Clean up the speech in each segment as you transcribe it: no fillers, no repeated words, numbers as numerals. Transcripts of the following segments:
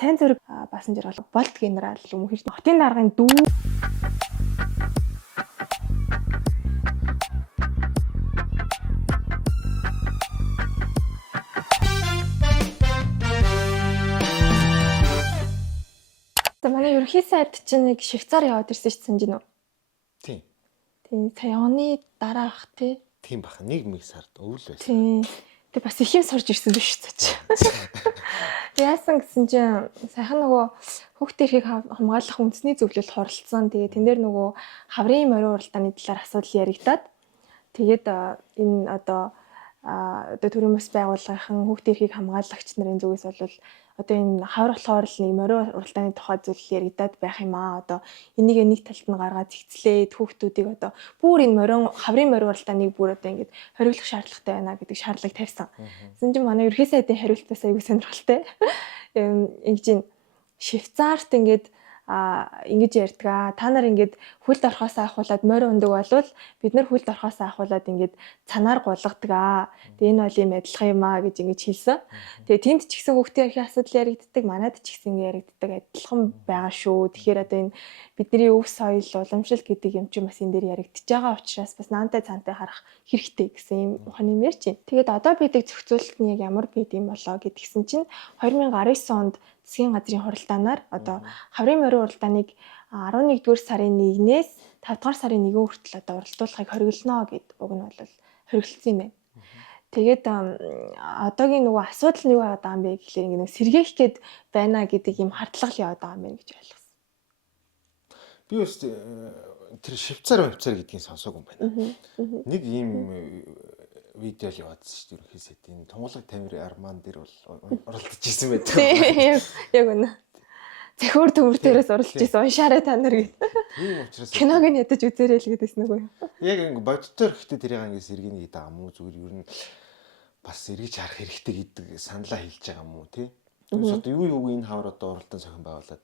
сайн зураг баасан жаргал болт генерал юм уу хэрэг хотын даргын дүү манай ерөнхий сайд чинь нэг Швейцар яваад ирсэн шүү дээ санаж байна уу? Тийм. Тийм сая оны дараа ах тий. Тийм баха нэг сард өвөл байсан. Тийм. Тэг бас их юм сурж ирсэн биш үү? Яасан гэсэн чинь сайхан нөгөө хүүхдээ эрхийг хамгаалах үндэсний зөвлөлд хоролцсон. Тэгээ тэн дээр нөгөө хаврын морин уралдааны талаар асуудал яригадаад тэгээд энэ одоо төрийн бас байгууллагын хүүхдээ эрхийг хамгаалагч нарын зүгээс бол одоо энэ хавар болохоор л нэг морин уралдааны тухай зүйл яригадаад байх юм аа. Одоо энийг нэг талд нь гаргаад зэгцлээд хүүхдүүдийг одоо бүр энэ хаврын морин уралдааныг бүр одоо ингэж хориглох шаардлагатай байна гэдэг шаардлага тавьсан. Тэгсэн чинь манай ерхий сайдын хариултаас аягүй сонирхолтой. Ингэж Швейцарт ингэж ингэж ярьдгаа. Та нар ингэж хүлд орхоос ахуулаад морин өндөг болвол бид нар хүлд орхоос ахуулаад ингэж цанаар гулгадаг. Тэгээ энэ бол юм адилхан юм аа гэж ингэж хэлсэн. Тэгээ тэнд ч гэсэн хүүхдийн эрхийн асуудал яригддаг, манайд ч гэсэн яригддаг адилхан байгаа шүү. Тэгэхээр одоо энэ бидний өв соёл, уламжлал гэдэг юм чинь бас энэ дээр яригдж байгаа учраас бас наантай цаантай харах хэрэгтэй гэсэн юм ухааны юм ярьж байна. Тэгээд одоо бидэг зохицуулалт нь яг ямар байд юм болоо гэдгсэн чинь 2019 онд засгийн газрын хуралдаанаар одоо хаврын морин уралдааныг 11-р сарын 1-ээс 5-р сарын 1 хүртэл одоо уралдуулахыг хориглоно гэд уг нь бол хориглосон юм байна. Тэгээд одоогийн нөгөө асуудал нь юу байгаа юм бэ гэхлээр ингэ нэг сэргээх гээд байна гэдэг юм хардлага л яваад байгаа юм байна гэж ойлгосон. Би бас тэр Швейцар гэдгийг сонсоогүй юм байна. Нэг ийм видео л яваадсан шүү дээ ерөнхий сайдын тунгалаг тамир арман дээр бол оролдож ирсэн байдаг. Яг үнэ. Захиур төмөр дээрээс оролдож ирсэн уншаарай та нар гэд. Тийм учраас киног нь ядаж үзээрэй л гэдээсэн үгүй юу? Яг ингэ боддоор ихтэй тэрийг ингэ сэргийний гэдэг юм уу зүгээр ер нь бас эргэж харах хэрэгтэй гэдэг саналаа хэлж байгаа юм уу тий. Тэгээс одоо юу энэ хавар одоо уралдаан цохин байгуулад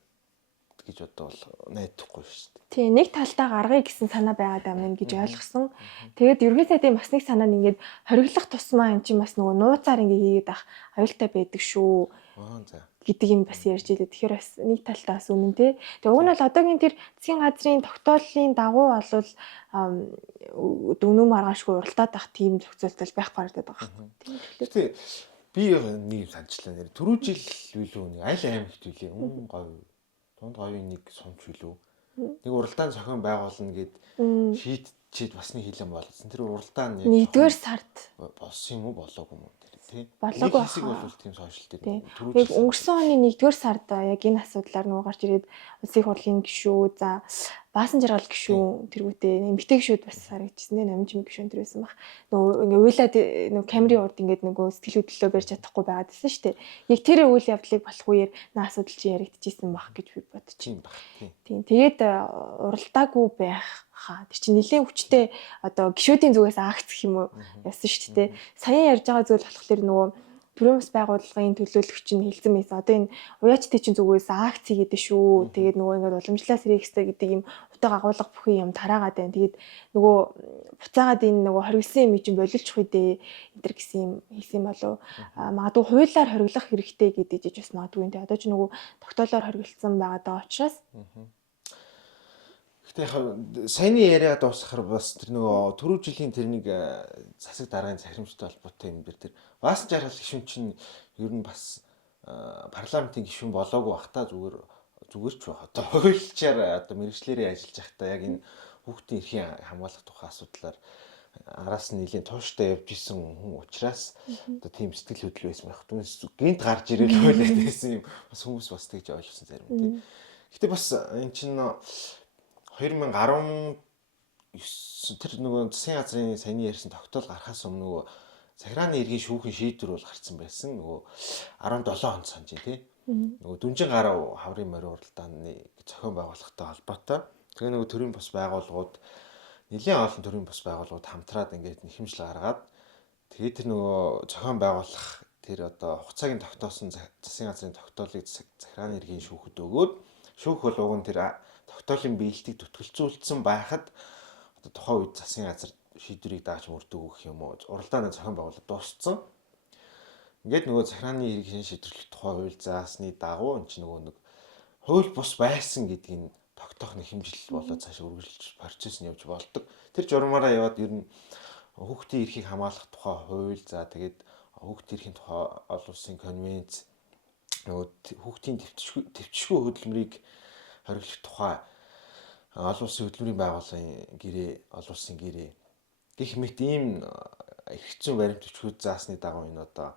гэж одоо бол найдахгүй шүү дээ. Тий, нэг талдаа гаргая гэсэн санаа байгаад байна гэж ойлгосон. Тэгээд ерөнхий сайдын бас нэг санаа нь ингээд хориглох тусмаа эн чинь бас нөгөө нууцаар ингээд хийгээд ах аюултай байдаг шүү. За гэдэг юм бас ярьж илээ. Тэгэхээр бас нэг талдаа бас үнэн тий. Тэгээ уг нь бол одоогийн тэр засгийн газрын тогтооллын дагуу болвол дөнөв маргаашгүй уралдаад ах тийм зохицуулалт байхгүй харагдаад байгаа. Тийм. Би нэг санчлаа нэр түрүү жил билүү нэг аль аймагт билээ говь дунд говийн нэг сумч билүү нэг уралдаан зохион байгуулна гэд шийдчихэд бас нэг хэлэн болсон. Тэр уралдаан яг 1-р сард болсон юм уу болоогүй юм тэр тий. Болоогүй хэсэг бол тийм сошиал дээр яг өнгөрсөн оны 1-р сард яг энэ асуудлаар нөгөө гарч ирээд улсын хурлын гишүү за баасан жаргал гишүүн тэргүүтээ эмгтэй гишүүд бас харагдчихсан нэ намжим гишүүн тэр байсан баг. Нөгөө ингээ уйлаад нөгөө камерын урд ингээд нөгөө сэтгэл хөдлөлөө барьж чадахгүй байгаад байсан шүү дээ. Яг тэр үйл явдлыг болох үеэр наа асуудал чи яригдчихсэн баг гэж би бодчих. Тийм. Тэгээд уралдаагүй байх хаа. Тэр чинь нэлээд хүчтэй одоо гишүүдийн зүгээс акц гэх юм уу яасан шүү дээ. Саяхан ярьж байгаа зүйл болохоор нөгөө төрийн бас байгууллагын төлөөлөгч нь хэлсэн байсан. Одоо энэ уяачдын чинь зүгээс акц хийгээд шүү. Тэгээд нөгөө ингээд уламжлалаас сэргэхтэй гэдэг юм утга агуулга бүхий юм тараагаад байна. Тэгээд нөгөө буцаагаад энэ нөгөө хориглосон юм чинь болилчих үедээ энэ төр гэсэн юм хэлсэн болов. Магадгүй хуулиар хориглох хэрэгтэй гэдэг жиж бас магадгүй энэ. Одоо ч нөгөө тогтоолоор хориглосон байгаа даа учраас. Гэтэ саяны яриа дуусгахаар бас тэр нөгөө түрүү жилийн тэрнийг засаг даргын захирамжтай холбоотой юм дээр тэр баасан жаргал гишүүн чинь ер нь бас парламентын гишүүн болоогүй бахта зүгээр ч байх. Одоо хуульчаар одоо мэргэжлэрээ ажиллаж байхдаа яг энэ хүүхдийн эрхийн хамгаалах тухай асуудлаар араас нь нэлийн тууштай явж исэн хүн учраас одоо тийм сэтгэл хөдлөл байсан байх. Түүнээс гинт гарч ирэл хуулиад байсан юм бас хүмүүс бас тэгж ойлгосон зарим тийм. Гэтэ бас эн чинь 2019 тэр нөгөө засгийн газрын саяны ярьсан тогтоол гарахаас өмнө нөгөө захирааны эргийн шүүхийн шийдвэр бол гарсан байсан. Нөгөө 17 онд санаж тий. Нөгөө дүнжин гарав хаврын морин уралдааны зохион байгуулалттай холбоотой. Тэгээ нөгөө төрийн бас байгууллагууд нэлийн олон төрийн бас байгууллагууд хамтраад ингээд нэхэмжил гаргаад тэгээ тэр нөгөө зохион байгуулах тэр одоо хугацааг нь тогтоосон засгийн газрын тогтоолыг захирааны эргийн шүүхэд өгөөд шүүх бол уг нь тэр тогтоолын биелэлтийг төтгөлцүүлсэн байхад одоо тухайн үед засгийн газар шийдвэрийг дааж мөрдөг гэх юм уу уралдааны зохион байгуулалт дууссан. Ингээд нөгөө захиргааны иргэн шийдвэрлэх тухай хууль заасны дагуу энэ чинь нөгөө нэг хууль бус байсан гэдгийг тогтоох нэг хэмжил болоод цааш үргэлжлэж процесс нь явж болдог. Тэр журмаараа яваад ер нь хүүхдийн эрхийг хамгаалах тухай хууль за тэгээд хүүхдийн эрхийн тухай олон улсын конвенц нөгөө хүүхдийн төвчшгүй хөдөлмөрийг хориглох тухай олон улсын хөдөлмөрийн байгууллагын гэрээ олон улсын гэрээ гэх мэт ийм эрх зүйн баримт төвчгүүд заасны дагуу энэ одоо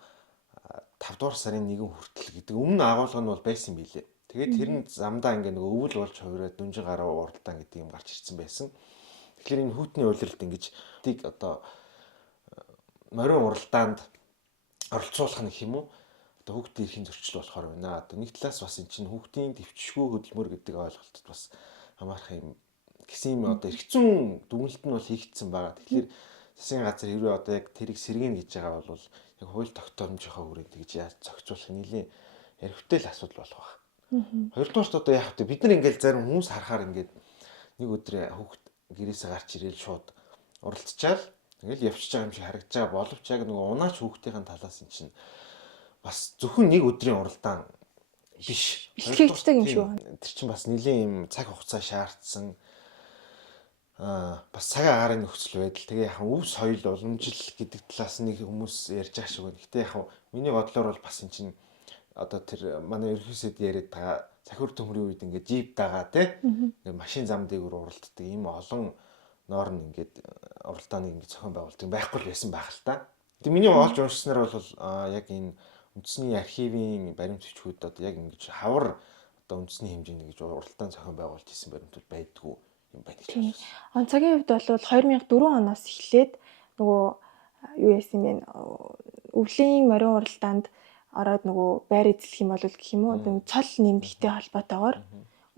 5 дугаар сарын 1 хүртэл гэдэг өмнө агуулга нь бол байсан билээ. Тэгээд тэр нь замдаа ингээ нөгөө өвөл болж хувираад дүнжин гараа уралдаан гэдэг юм гарч ирсэн байсан. Тэгэхээр энэ хүүтний улиралд ингэж тийг одоо морин уралдаанд оролцуулах нэг юм уу? Одоо хүүхдийн эрхийн зөрчил болохоор байна. Одоо нэг талаас бас эн чинь хүүхдийн төвчшгүй хөдөлмөр гэдэг ойлголтод бас хамаарах юм гэсэн юм одоо эрх зүйн дүгнэлт нь бол хийгдсэн байгаа. Тэгэхээр засгийн газар хэрвээ одоо яг тэрийг сэргэнэ гэж байгаа бол яг хууль тогтоомжийнхаа хүрээнд тэгж яаж зохицуулах нэлийн яригтэй л асуудал болох байх. Хоёрдугаарт одоо яг хэвээр бид нар ингээл зарим хүмүүс харахаар ингээд нэг өдөр хүүхд гэрээсээ гарч ирээл шууд уралдчихаал ингээл явчихж байгаа юм шиг харагдаж байгаа боловч яг нөгөө унаач хүүхдийн талаас нь чинь бас зөвхөн нэг өдрийн уралдаан биш. Бэлтгэгддэг юм шиг байна. Тэр чинь бас нэлийн юм цаг хугацаа шаардсан бас цагийн агаарын нөхцөл байдал тэгээ яг өв соёл уламжил гэдэг талаас нэг хүмүүс ярьж байгаа шиг байна. Гэтэ яг миний бодлоор бол бас эн чинь одоо тэр манай ерөнхийдөө яриад байгаа захиур төмрийн үед ингээд жип дагаа те ингээд машин зам дээгүүр уралддаг ийм олон норм ингээд уралдааныг ингээд зохион байгуулдаг байхгүй л байсан байх л та. Тэг миний олж уншснаар бол яг энэ үндэсний архивын баримт төвчгүүд одоо яг ингэж хавар одоо үндэсний хэмжээний гэж уралдаан зохион байгуулж исэн баримтууд байдгүй юм байна гэж байна. Онцогийн хувьд бол 2004 оноос эхлээд нөгөө юу яасан юм бэ? Өвлийн морин уралдаанд ороод нөгөө байр эзлэх юм бол гэх юм уу одоо цол нэмэгтэй холбоотойгоор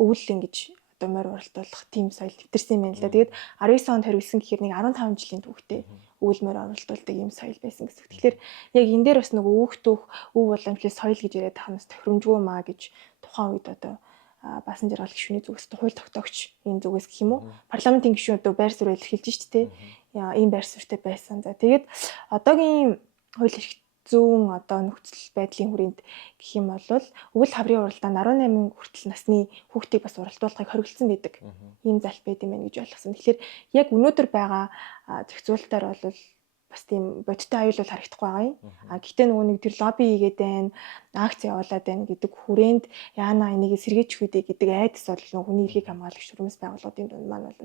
өвөл ингэж одоо морин уралдуулах тийм соёл тэмдэрсэн юм байна л да. Тэгээд 19 онд хоригдсан гэхээр нэг 15 жилийн түүхтэй өвөл морин уралдуулдаг юм соёл байсан гэсэн. Тэгэхээр яг энэ дээр бас нөгөө өв уламжлал соёл гэж яриад тахнаас тохиромжгүй маа гэж тухайн үед одоо баасан жаргал гишүүний зүгээс хууль тогтоогч энэ зүгээс гэх юм уу парламентын гишүүн одоо байр суурь илэрхийлж шүү дээ. Ийм байр суурьтай байсан. За тэгээд одоогийн хууль эрх зүүн одоо нөхцөл байдлын хүрээнд гэх юм бол өвөл хаврын уралдаанд 18 хүртэл насны хүүхдийг бас уралдуулахыг хориглосон байдаг. Ийм залт байд юм байна гэж ойлгосон. Тэгэхээр яг өнөөдөр байгаа зохицуулалтаар бол бас тийм бодиттой аюул бол харагдахгүй байгаа юм. Гэхдээ нөгөө нэг тэр лобби хийгээд байна, акц явуулаад байна гэдэг хүрээнд яана энийг сэргээчих үедээ гэдэг айдас бол нөгөө хүний эрхийг хамгаалагч хөрмөс байгууллагын дунд маань бол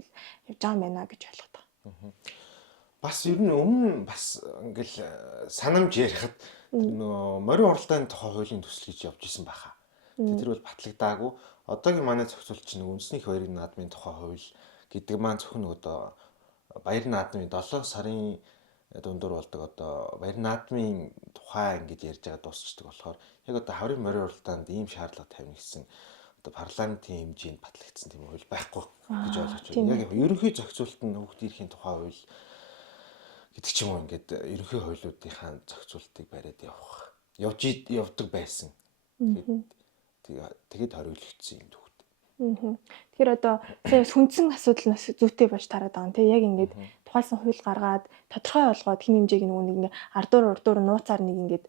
явж байгаа юм байна гэж ойлгоод байгаа. Бас ер нь өмнө бас ингээл санамж ярихад нөгөө морин уралдааны тухай хуулийн төсөл гэж явж исэн байхаа. Тэр бол батлагдаагүй. Одоогийн манай зохицуулч нэг үндэсний баярын наадмын тухай хууль гэдэг маань зөвхөн одоо баярын наадмын 7 сарын дундуур болдог одоо баярын наадмын тухай ингэж ярьж байгаа дуусчдаг болохоор яг одоо хаврын морин уралдаанд ийм шаардлага тавина гэсэн одоо парламентын хэмжээнд батлагдсан тийм хууль байхгүй гэж ойлгож байна. Яг ерөнхий зохицуулалт нь хүүхдийн эрхийн тухай хууль гэдэг ч юм уу ингээд ерөнхий хуулиудынхаа зохицуултыг бариад явдаг байсан. Тэгээд хориглогдсон юм түүхт. Тэгэхээр одоо сүнсэн асуудал нас зүйтэй болж тараад байгаа юм тий. Яг ингээд тухайлсан хууль гаргаад тодорхой болгоод хэм хэмжээг нөгөө нэг ингээд ардуур урдуур нууцаар нэг ингээд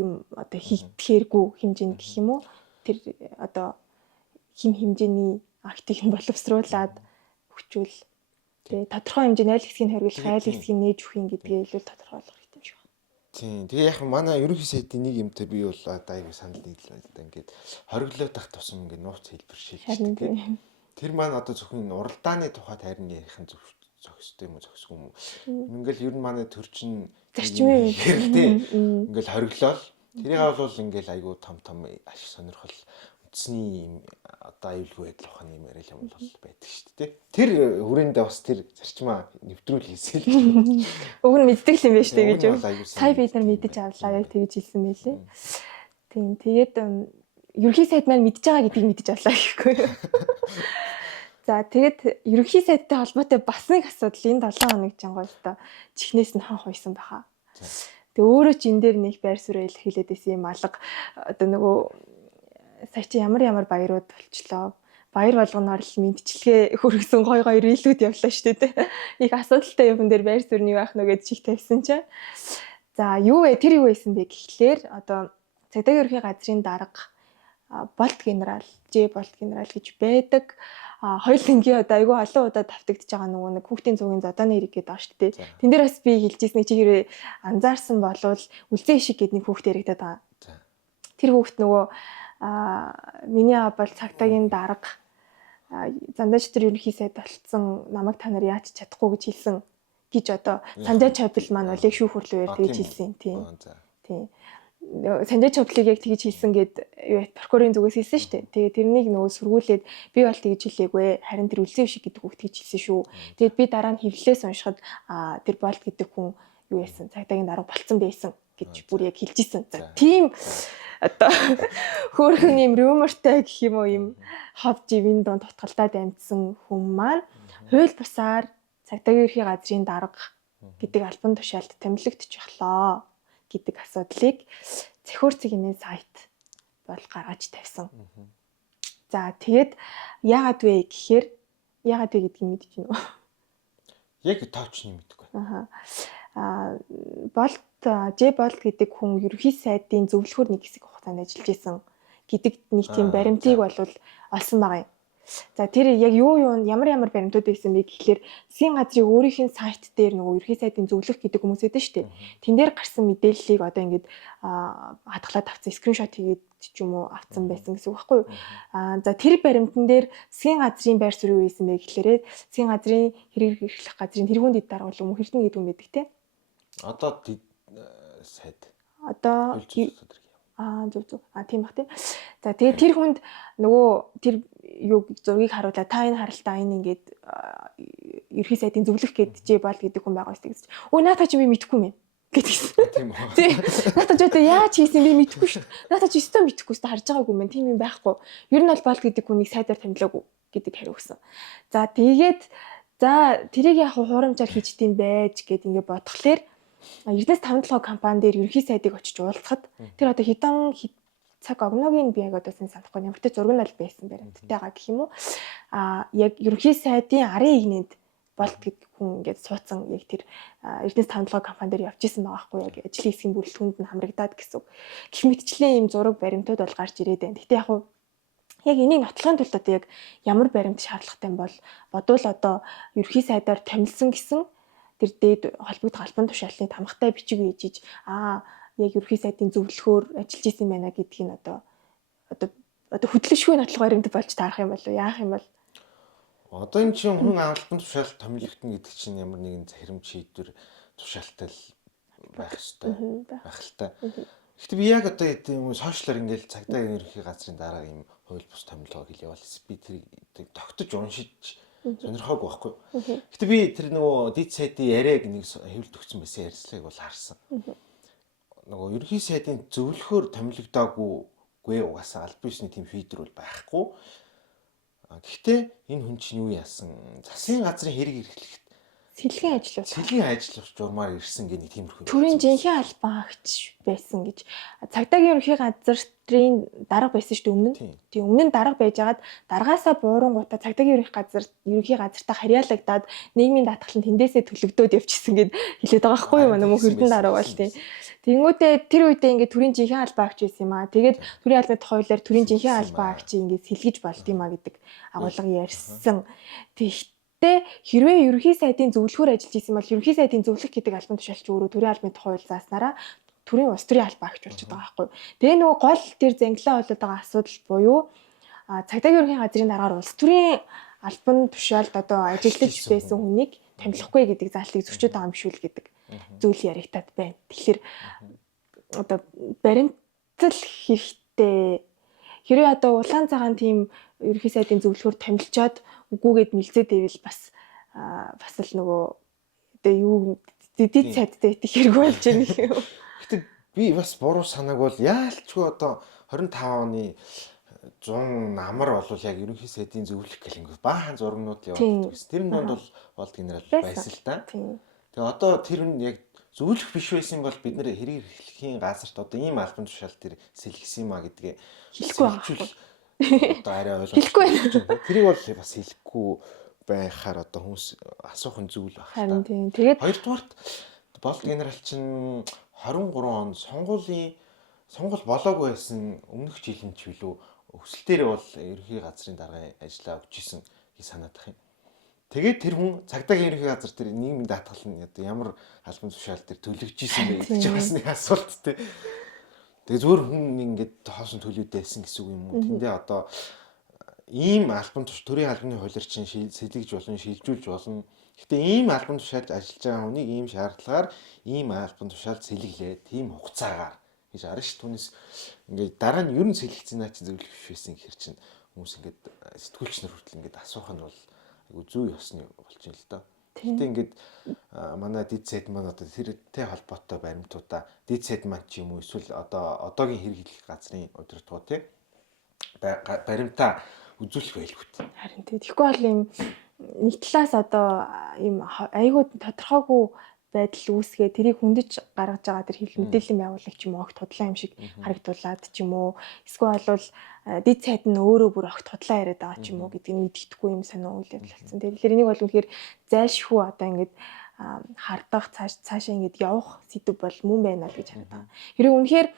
юм одоо хийхдгээргүй хэмжээнд гэх юм уу. Тэр одоо хэм хэмжээний актыг нь боловсруулад хүчүүл тий тодорхой хэмжээний айл хэсгийг хориглох, айл хэсгийг нээж өгөх юм гэдгээ илүү тодорхой болгох хэрэгтэй юм шиг байна. Тийм. Тэгээ яг манай ерөнхий сайдын нэг юмтай би бол одоо аягүй санал нийлэл байна л да. Ингээд хориглоод тах тусам ингээд нууц хэлбэршээлждэг. Тэр маань одоо зөвхөн уралдааны тухайд харин ярих нь зохистой юм уу зохисгүй юм уу? Ингээл ер нь манай төрчин зарчмын хэрэгтэй. Ингээл хориглол тэрийг бол ингээл аягүй том ашиг сонирхол үндэсний одоо аюулгүй байдал ухааны юм яриа юм бол байдаг шүү дээ. Тэр хүрээндээ бас тэр зарчмаа нэвтрүүл хийсэн л. Уг нь мэддэг л юм байна шүү дээ гэж. Сая бид нар мэдэж авлаа яг тэгж хэлсэн байлээ. Тийм. Тэгээд ерөнхий сайд маань мэдж байгаа гэдгийг мэдэж авлаа гэхгүй. За тэгээд ерөнхий сайдтай холбоотой бас нэг асуудал энэ 7 хоног жангуул та чихнээс нь хан хойсон баха. Тэгээ өөрөө ч энэ дээр нэг байр суурь илэрхийлээд байсан юм алга одоо нөгөө сая чи ямар баярууд болчлоо. Баяр болгоноор л мэдчилгээ хүргэсэн гой рилүүд явлаа шүү дээ. Их асуудалтай юм дээр байр суурь нь юу ах нүгэд чих тавьсан чинь. За юу вэ? Тэр юу байсан бэ гэхлээр одоо цагдаагийн ерөнхий газрын дарга Болт генерал, Болт генерал гэж байдаг. Хоёулангийн одоо айгүй олон удаа давтагдж байгаа нөгөө нэг хүүхдийн цугийн зодооны хэрэг гэдэг байгаа шүү дээ. Тэн дээр бас би хэлжсэн чи хэрвээ анзаарсан болвол үлзэн ишиг гэдэг нэг хүүхд яригадаад байгаа. Тэр хүүхд нөгөө миний бол цагдаагийн дарга Зандаач тэр ерөнхий сайд болцсон намайг та нар яаж чадахгүй гэж хэлсэн гэж одоо Санжаа Чопл маань улиг шүүхөрлөөр тэгж хэлсэн тийм. Тийм. Санжаа Чоплыг яг тэгж хэлсэн гэд прокурорын зүгээс хэлсэн шүү дээ. Тэгээ тэрнийг нөгөө сөргүүлээд би бол тэгж хэлээгүй. Харин тэр үлзэн ишиг гэдэг хүүхд тэгж хэлсэн шүү. Тэгээд би дараа нь хэвлэлээс уншихад тэр Болт гэдэг хүн юу яасан цагдаагийн дарга болцсон байсан гэж бүр яг хэлжсэн. За тийм одоо хөөрхөн юм rumorтай гэх юм уу юм хов живийн донд тутгалдаад амьдсан хүн маань хууль бусаар цагдаагийн ерхий газрын дарга гэдэг албан тушаалд томилогдчих ёлоо гэдэг асуудлыг Цэхүүр цэгийн сайт бол гаргаж тавьсан. За тэгээд яагаад вэ гэхээр яагаад вэ гэдгийг мэдэж байна уу? Яг тоочны мэдгүй. Болт Болт гэдэг хүн ерөнхий сайдын зөвлөхөр нэг хэсэг хугацаанд ажиллаж исэн гэдэг нэг тийм баримтыг бол олсон байгаа юм. За тэр яг ямар баримтууд байсан бэ гэхлээр засгийн газрын өөрийнх нь сайт дээр нөгөө ерөнхий сайдын зөвлөх гэдэг хүмүүс байдаг шүү дээ. Тэн дээр гарсан мэдээллийг одоо ингэж хатгалаад авсан скриншот хийгээд ч юм уу авсан байсан гэсэн үг байхгүй юу? За тэр баримтан дээр засгийн газрын байр суурь юу байсан бэ гэхлээрээ засгийн газрын хэрэг эрхлэх газрын тэргүүн дэд дарга болов уу хэрдэн гэдэг юм байдаг те. Одоо сайд. Одоо зөв. Тийм бах тий. За тэгээд тэр хүнд нөгөө тэр юу зургийг харуулаад та энэ харалтаа энэ ингээд ерхий сайдын зөвлөх гэдэж бол гэдэг хүн байгаа шүү дээ. Өө наата чи би мэдэхгүй мэн гэдгийгсэн. Тийм үү. Тий. Наата ч одоо яаж хийсэн би мэдэхгүй шүү дээ. Наата чи өстөө мэдэхгүй шүү дээ харж байгаагүй мэн тийм юм байхгүй. Ер нь бол гэдэг хүнийг сайдаар томилоогүй гэдэг хариу өгсөн. За тэгээд тэрийг яг хуурамчаар хийчихдээ байж гэд ингээд бодглохлоор Эрдэнэс 5-7 компани дээр ерөнхий сайдыг очиж уулзахад тэр одоо хэдэн цаг огногийн би яг одоо сайн санахгүй ямар ч зураг нь аль байсан баримттайгаа гэх юм уу яг ерөнхий сайдын арын игнэнд Болт гэдэг хүн ингээд суудсан яг тэр Эрдэнэс 5-7 компани дээр явж исэн байгаа байхгүй яг ажлын хэсгийн бүрэлдэхүүнд нь хамрагдаад гэсэн. Гэх мэтчлэн ийм зураг баримтууд бол гарч ирээд байна. Гэтэ яг энийг нотлохын тулд одоо яг ямар баримт шаардлагатай юм бол бодвол одоо ерөнхий сайдаар томилсон гэсэн тэр дээд холбогдох албан тушаалын тамгатай бичиг үйжиж яг ерөнхий сайдын зөвлөхөөр ажиллаж исэн байна гэдгийг нь одоо хөдлөшгүй нотлох баримт болж таарах юм болов яах юм бол одоо энэ чинь хүн албан тушаал томилогдно гэдэг чинь ямар нэгэн захирам шийдвэр тушаалтай байх ёстой байх л та. Гэхдээ би яг одоо юм сошиалар ингээл цагдаагийн ерөнхий газрын дараа юм хууль бус томилгоо гэж яваал би тэрийг тогтож уншиж сонирхоогүй байхгүй. Гэтэ би тэр нөгөө дид сайдын яриаг нэг хэвлэлд өгсөн байсан ярьцлагыг бол харсан. Нөгөө ерөнхий сайдын зөвлөхөөр томилогдоогүй угаасаа аль бишний тийм фидер бол байхгүй. Гэхдээ энэ хүн чинь юу яасан? Засгийн газрын хэрэг эрхлэхэд сэлгийн ажиллах журмаар ирсэн гэх нэг тиймэрхүү. Төрийн жинхэнэ албан хаагч байсан гэж. Цагдаагийн ерөнхий газрын дарга байсан шүү дээ өмнө нь. Тийм өмнө нь дарга байжгаад даргаасаа буурангуудаа цагдаагийн ерөнхий газартаа харьяалагдаад нийгмийн даатгал нь тэндээсээ төлөгдөөд явчихсан гэд хэлээд байгаа байхгүй юу манай мөнхөрдөн дарга бол тийм. Тэнгүүтээ тэр үедээ ингээд төрийн жинхэнэ албан хаагч байсан юм аа. Тэгээд төрийн албаны хуулиар төрийн жинхэнэ албан хаагчийг ингээд сэлгэж болд юм аа гэдэг агуулга ярьсан. Хэрвээ ерөнхий сайдын зөвлөхөөр ажиллаж исэн бол ерөнхий сайдын зөвлөх гэдэг албан тушаалч өөрөө төрийн албаны хууль зааснараа төрийн улс төрийн албан хаагч болчиход байгаа байхгүй. Тэгээ нөгөө гол тэр зангилаа болоод байгаа асуудал буюу цагдаагийн ерөнхий газрын дараагаар улс төрийн албан тушаалд одоо ажиллаж байсан хүнийг томилохгүй гэдэг заалтыг зөрчиж байгаа юм шүү л гэдэг зүйл яригадад байна. Тэгэхээр одоо баримтал хэрэгтэй. Хэрвээ одоо улаан цагаан тийм ерөнхий сайдын зөвлөхөөр томилчаад үгүйгээд мэлзээд байвал бас л нөгөө одоо юу дид сайдтай идэх хэрэг болж байна гэх юм. Гэтэ би бас буруу санааг бол яалчгүй одоо 25 оны 100 намар болвол яг ерөнхий сайдын зөвлөх гэлэнгүй баахан зургнууд яваад байсан. Тэр донд бол болт генерал байсан л да. Тэгээ одоо тэр нь яг зөвлөх биш байсан бол бид нэр хэрэг эрхлэхийн газарт одоо ийм албан тушаал тэр сэлгэсэн юм а гэдгээ хэлэхгүй байгаа. Одоо арай ойлгох. Тэрийг бол бас хэлэхгүй байхаар одоо хүмүүс асуух нь зүйл байна. Харин тийм. Тэгээд хоёрдугаарт болт генерал чинь 23 онд сонгуул болоогүй байсан өмнөх жилийн ч билүү өсөлтөөр бол ерөнхий газрын даргын ажиллаа өгч исэн гэж санаад байх юм. Тэгээд тэр хүн цагдаагийн ерөнхий газар тэр нийгмийн даатгал нь одоо ямар албан тушаал дээр төлөгж исэн бэ гэж бас нэг асуулт тий. Тэгээ зөвхөн хүн ингээд хоосон төлөвдөөсөн гэсэн үг юм уу? Тэндээ одоо ийм албан төрийн албаны хуулиар чинь сэлгэж болно, шилжүүлж болно. Гэтэ ийм албан тушаалд ажиллаж байгаа хүнийг ийм шаардлагаар ийм албан тушаалд сэлгэлээ, тийм хугацаагаар гэж арна ш. Түүнээс ингээд дараа нь ер нь сэлгэцэн наа чи зөвлөх биш байсан гэхэр чинь хүмүүс ингээд сэтгүүлч нар хүртэл ингээд асуух нь бол айгу зүй ёсны болж юм л да. Гэтэ ингээд манай дид сайд маань одоо тэртэй холбоотой баримтуудаа дид сайд маань ч юм уу эсвэл одоо одоогийн хэрэглэх газрын удирдгуу тий баримтаа үзүүлэх байлгүй. Харин тэгэхгүй бол ийм нэг талаас одоо ийм айгүй тодорхойгүй байдал үүсгээ тэрийг хөндөж гаргаж байгаа тэр хил мэдээллийн байгууллага ч юм уу огт худлаа юм шиг харагдуулаад ч юм уу эсвэл бол дид сайд нь өөрөө бүр огт худлаа яриад байгаа ч юм уу гэдгийг мэддэхгүй юм сонио үйл явдал болсон. Тэгэхээр энийг бол үнэхээр зайлшгүй одоо ингээд хардах цаашаа ингээд явах сэдв бол мөн байна л гэж хараад байгаа. Хэрэг үнэхээр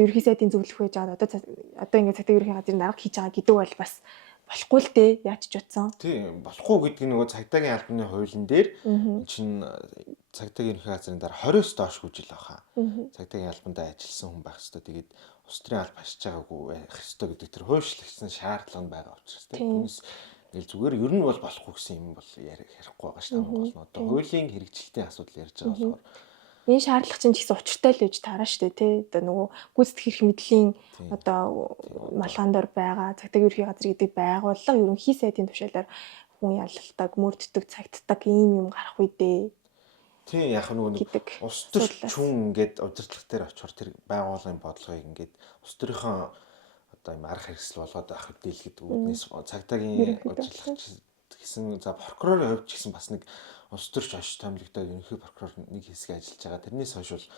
ерөнхий сайдын зөвлөх байж байгаа одоо ингээд цагдаа ерөнхий газрын дарга хийж байгаа гэдэг бол бас болохгүй л дээ яаж ч утсан. Тийм болохгүй гэдэг нь нөгөө цагдаагийн албаны хуулийн дээр чинь цагдаагийн ерөнхий газрын дараа 20-оос доошгүй жил баха. Цагдаагийн албандаа ажилласан хүн байх ёстой. Тэгээд улс төрийн алба хашиж байгаагүй байх ёстой гэдэг тэр хуульчлагдсан шаардлага нь байгаа учраас тийм. Түүнээс ингээл зүгээр ер нь бол болохгүй гэсэн юм бол ярихгүй байгаа шүү дээ. Монгол нь одоо хуулийн хэрэгжилтийн асуудал ярьж байгаа болохоор энэ шаардлага чинь ч гэсэн учиртай л гэж таараа штэ тий. Одоо нөгөө гүйцэтгэх эрх мэдлийн одоо малгаан дор байгаа цагдаагийн ерөнхий газар гэдэг байгууллага ерөнхий сайдын тушаалаар хүн ялалтаг, мөрддөг, цагддаг ийм юм гарах үедээ. Тийм яг нөгөө улс төрчин ингээд удирдлага дээр очихоор тэр байгууллагын бодлогыг ингээд улс төрийнхөө одоо юм арга хэрэгсэл болгоод авах үедээ л гэдэг үгнээс цагдаагийн удирдлагч гэсэн за прокурорын хувьд ч гэсэн бас нэг улс төрч ош томилогдоод ерөнхий прокурор нэг хэсэг ажиллаж байгаа. Тэрнээс хойш бол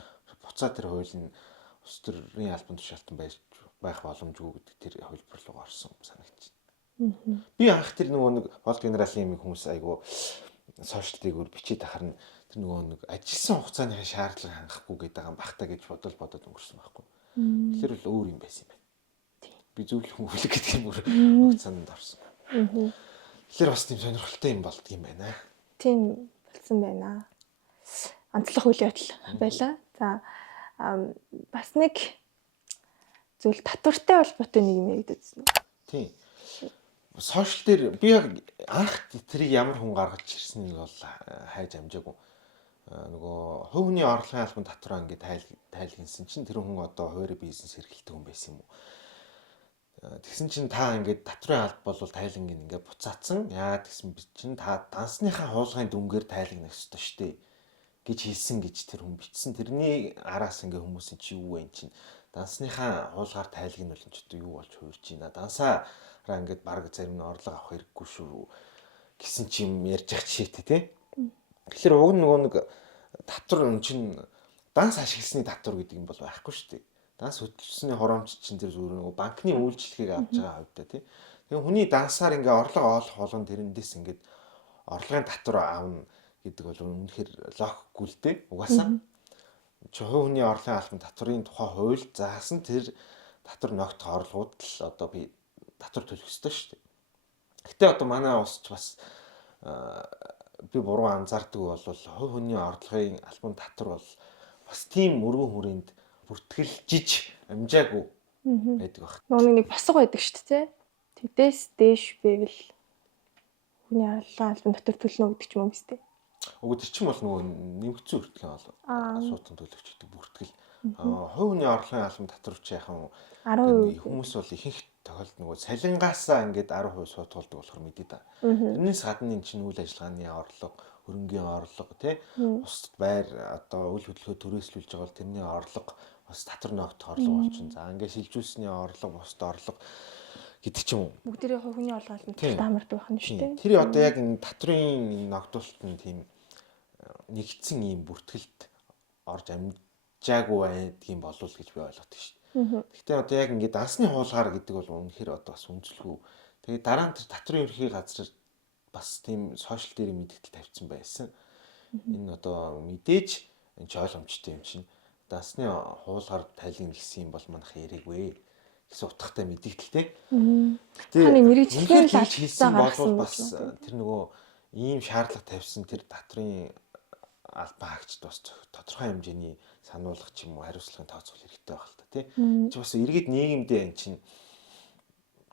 буцаа тэр хууль нь улс төрийн албан тушаалтан байх боломжгүй гэдэг тэр хөлбөр рүү орсон санагдчих. Би анх тэр нөгөө нэг бол генералийн юм хүмүүс айгу сошиалдыг өөр бичээд ахарна тэр нөгөө нэг ажилласан хугацааны шаардлага хангахгүй гэдэг юм бахта гэж бодоод өнгөрсөн байхгүй. Тэгэхээр л өөр юм байсан юм байна. Би зөвлөх хөлөг гэдэг юм өөр хугацаанд орсон. Тэгэхээр бас тийм сонирхолтой юм болдго юм байна. Тийм болсон байна. Онцлог үйл явдал байлаа. За бас нэг зүйл татвартай холбоотой нэг юм яригдсан. Тийм. Сошиал дээр би яг анх тэрийг ямар хүн гаргаж ирснийг бол хайж амжаагүй. Нөгөө хувь хүний орлогын албан татвараа ингээд тайлгнсан чинь тэр хүн одоо хуваарь бизнес эрхэлдэг хүн байсан юм уу? Тэгсэн чинь та ингээд татврын алба бол тайлангийн ингээд буцаацсан. Яа тэгсэн би чинь та дансныхаа хуулгын дүнгээр тайлгнах ёстой штэ гэж хэлсэн гэж тэр хүн бичсэн. Тэрний араас ингээд хүмүүсийн чи юу вэ чинь дансныхаа хуулгаар тайлгнах нь ч одоо юу болж хуурч байна. Дансаараа ингээд баг зарим нь орлого авах хэрэггүй шүү гэсэн чи юм ярьж ах жишээтэй тий. Тэгэхээр уг нөгөө нэг татвар чинь данс ашигласны татвар гэдэг юм бол байхгүй штэ. Данс хөдөлсөний хоромч чинь тэр зүгээр нөгөө банкны үйлчлэгийг авч байгаа хувьдаа тий. Тэгээ хүний дансаар ингээ орлого олох болгон тэрнээс ингээд орлогын татвар аавна гэдэг бол үнэхээр логикгүй л дээ. Угаасаа чи хувийн орлогын албан татврын тухай хууль заасан тэр татвар ногдох орлогууд л одоо би татвар төлөх ёстой шүү дээ. Гэтэ одоо манай улсч бас би буруу анзаардаг бол хувийн орлогын албан татвар бол бас тийм өргөн хүрээнд бүртгэлжиж амжаагүй байдаг баг. Нэг босго байдаг шүү дээ. Тэдээс дээш байвал хүний орлогын албан татвар төлнө гэдэг ч юм уу биз дээ. Уг тэр чинь бол нөгөө нэмэгдсэн хүртгэлэн бол асуутан төлөгч гэдэг бүртгэл. Хувийн орлогын албан татварч яхан 10% хүмүүс бол ихэнх тохиолдолд нөгөө салингаасаа ингээд 10% суудгалдаг болохоор мэдээ да. Тэрнээс гадна энэ чинь үйл ажиллагааны орлого, хөрөнгийн орлого тий бусад байр одоо үйл хөдлөлгөө төрөөслүүлж байгаа бол тэрний орлого бас татвар ногдох орлого болчихно. За ингээд шилжүүлсний орлого, бусад орлого гэдэг ч юм уу. Бүгдээрээ хувийн орлогын талаар амардаг байх нь шүү дээ. Тэр одоо яг энэ татврын ногдуулалт нь тийм нэгдсэн ийм бүртгэлд орж амжаагүй байдгийн болов гэж би ойлгодог шүү дээ. Гэхдээ одоо яг ингээд дансны хуулгаар гэдэг бол үнэхээр одоо бас үнэлгүй. Тэгээд дараа нь тэр татврын ерхий газар бас тийм сошиал дээр мэдээлэл тавьсан байсан. Энэ одоо мэдээж энэ ч ойлгомжтой юм чинь. Дасны хуулгаар тайлын гэсэн юм бол манайх яриаггүй гэсэн утгатай мэдээлэлтэй. Ханы мэрэгжлийн хэлсэн бол бас тэр нөгөө ийм шаардлага тавьсан тэр татрын албан хаагчд бас тодорхой хэмжээний сануулгах ч юм уу хариуцлагын тооцоол хэрэгтэй байх л та тий. Чи бас иргэд нийгэмдээ эн чинь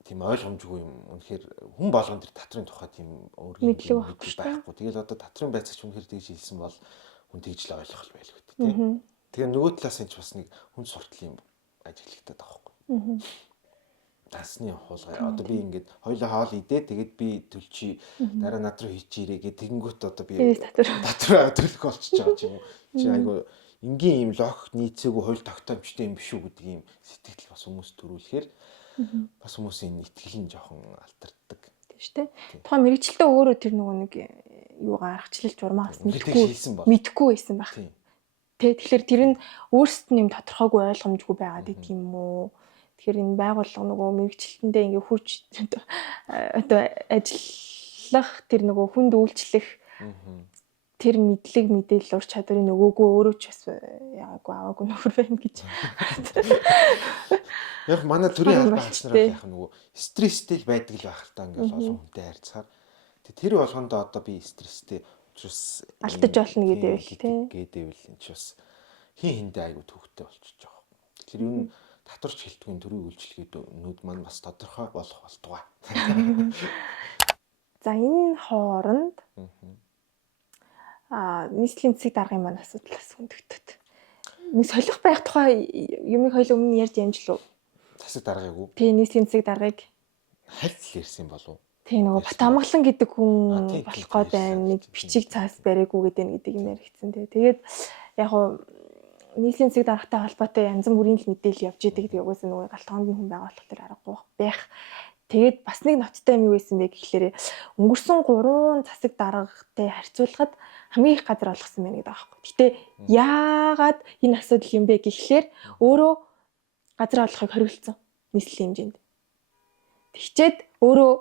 тийм ойлгомжгүй юм. Үнэхээр хүн болгон тэр татрын тухай тийм өөрийн мэдлэг байхгүй. Тэгэл одоо татрын байцаагч үнэхээр тэгж хэлсэн бол хүн тэгж л ойлгох л байлгүй тий. Тэгээ нөгөө талаас нь ч бас нэг хүн сурталын ажил хийдэг байхгүй. Дасны хуулгай одоо би ингээд хоёлаа хоол идээ тэгээд би төлчий дараа над руу хийчихээрээ гэ тэгэнгүүт одоо би татраа төлөх болчихж байгаа ч юм уу. Чи айгу энгийн юм логик нийцээгүй хууль тогтоомжтой юм биш үү гэдэг юм сэтгэл бас хүмүүс төрүүлэхээр бас хүмүүсийн итгэл нь жоохон алдарддаг. Тийм шүү дээ. Тухайн мэрэгчлээ өөрөө тэр нөгөө нэг юугаар аргачлал журмаа бас мэдхгүй байсан баг. Тэгэхээр тэр нь өөрсдөд нь юм тодорхойгүй ойлгомжгүй байгаад идэг юм уу? Тэгэхээр энэ байгууллага нөгөө мэрэгчлэлтэндээ ингээ хурж одоо ажиллах тэр нөгөө хүнд үйлчлэх тэр мэдлэг мэдээлэл ур чадварыг нөгөөгүй өөрөө ч бас яагаагүй аваагүй нөхөр байна гэж. Яг манай төрийн албан хаагчнаар яг нөгөө стресстэй байдаг л байх л та ингээл олон хүнтэй харьцахаар тэр болгондоо одоо би стресстэй учраас алдаж болно гэдэвэл энэ ч бас хин хиндэ айгу төвхтэй болчихж байгаа. Тэгэхээр юу н татварч хэлтгүүн төрийн үйлчлэгээнүүд маань бас тодорхой болох болтугай. За энэ хооронд нийслэлийн засаг даргын маань асуудлаас хөндөгдөд. Нэг солих байх тухай юмыг хоёул өмнө ярьж амжлаа. Засаг даргыг үү? Тийм нийслэлийн засаг даргыг хальт л ярьсан болов уу? Тийм нөгөө Бат Амгалан гэдэг хүн болох гээд байна. Нэг бичиг цаас бариаггүй гэдэг юм яригдсан. Тэгээд яг хуу нийслэлийн засаг даргатай холбоотой янз бүрийн л мэдээлэл явж идэг гэдэг угсаа нөгөө галтгооны хүн байгаа болохоор аргагүй байх. Тэгээд бас нэг ноцтой юм юу байсан бэ гэхлээр өнгөрсөн 3 засаг даргатай харьцуулахад хамгийн их газар олгосон байна гэдэг аахгүй. Гэтэ яагаад энэ асуудал юм бэ гэхлээр өөрөө газар олгохыг хориглосон нийслэлийн хэмжээнд. Тэгчээд өөрөө